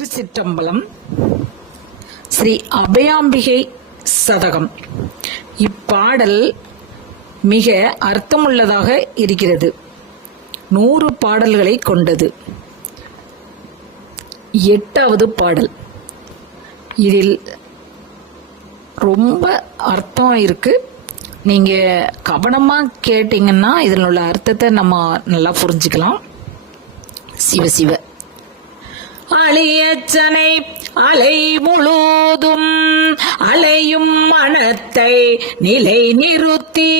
திருச்சிற்றம்பலம். ஸ்ரீ அபயாம்பிகை சதகம். இப்பாடல் மிக அர்த்தமுள்ளதாக இருக்கிறது. 100 பாடல்களை கொண்டது. 8வது பாடல். இதில் ரொம்ப அர்த்தம் இருக்கு. நீங்க கவனமா கேட்டீங்கன்னா இதில் உள்ள அர்த்தத்தை நம்ம நல்லா புரிஞ்சுக்கலாம். சிவ சிவ. அழியச்சனை அலை முழுதும் அலையும் மனத்தை நிலை நிறுத்தி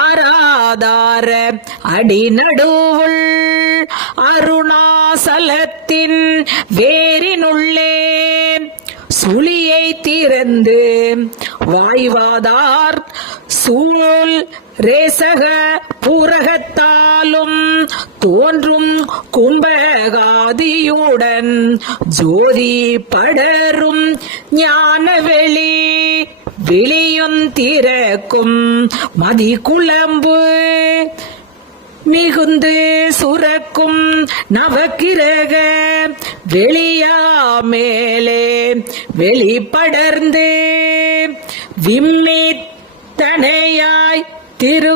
ஆராதார அடி நடுவுள் அருணாசலத்தின் வேரினுள்ளே சுழியை திறந்து வாய்வாதார் சூழ் ரேசக பூரகத்தாலும் தோன்றும் கும்பகாதியுடன் ஜோதி படரும் ஞானவெளி விழியும் திறக்கும் மதி குழம்பு மிகுந்து சுரக்கும் நவக்கிரக வெளியா மேலே வெளிப்படர்ந்து விம்மி தனையாய் திரு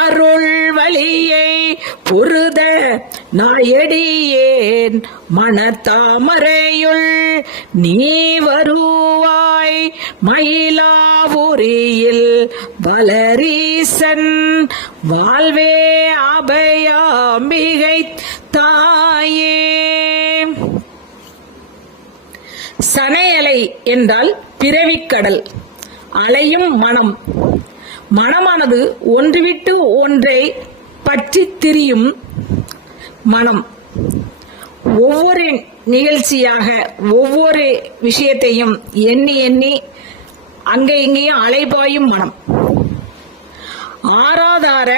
அருள் வழியை பொருத நாயடியேன் மனத்தாமரையுள் நீ வருவாய் மயிலாவுரியில் வளரீசன் வாழ்வே அபயாம்பிகை தாயே. சனையலை என்றால் பிறவிக்கடல். அலையும் மனம். மனமானது ஒன்றுவிட்டு ஒன்றை பற்றி திரியும் மனம். ஒவ்வொரு நிகழ்ச்சியாக ஒவ்வொரு விஷயத்தையும் எண்ணி எண்ணி அங்கே இங்கேயும் அலைபாயும் மனம். ஆராதார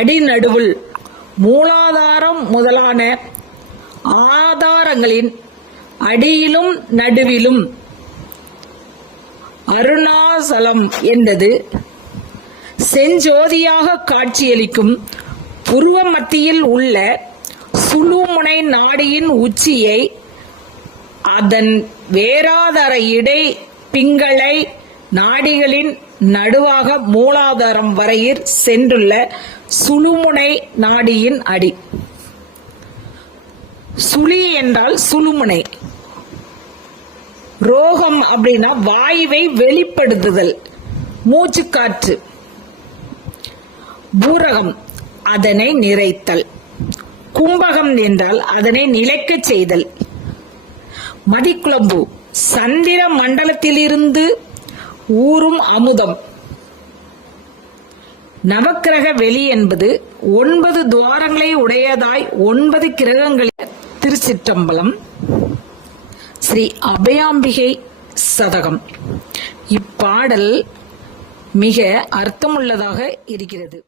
அடிநடுவுள் மூலாதாரம் முதலான ஆதாரங்களின் அடியிலும் நடுவிலும் அருணாசலம் என்பது செஞ்சோதியாக காட்சியளிக்கும் புருவ மத்தியில் உள்ள சுழுமுனை நாடியின் உச்சியை அதன் வேறாதார இடை பிங்களை நாடிகளின் நடுவாக மூலாதாரம் வரையில் சென்றுள்ள சுழுமுனை நாடியின் அடி. சுழி என்றால் சுழுமுனை. ரோகம் அப்படின்னா வாயுவை வெளிப்படுத்துதல், மூச்சு காற்று. பூரகம் அதனை நிறைத்தல். கும்பகம் என்றால் அதனை நிலைக்க செய்தல். மதிக்குழம்பு சந்திர மண்டலத்திலிருந்து ஊறும் அமுதம். நவக்கிரக வெளி என்பது 9 துவாரங்களை உடையதாய் 9 கிரகங்களில். திருச்சிற்றம்பலம். ஸ்ரீ அபயாம்பிகை சதகம். இப்பாடல் மிக அர்த்தமுள்ளதாக இருக்கிறது.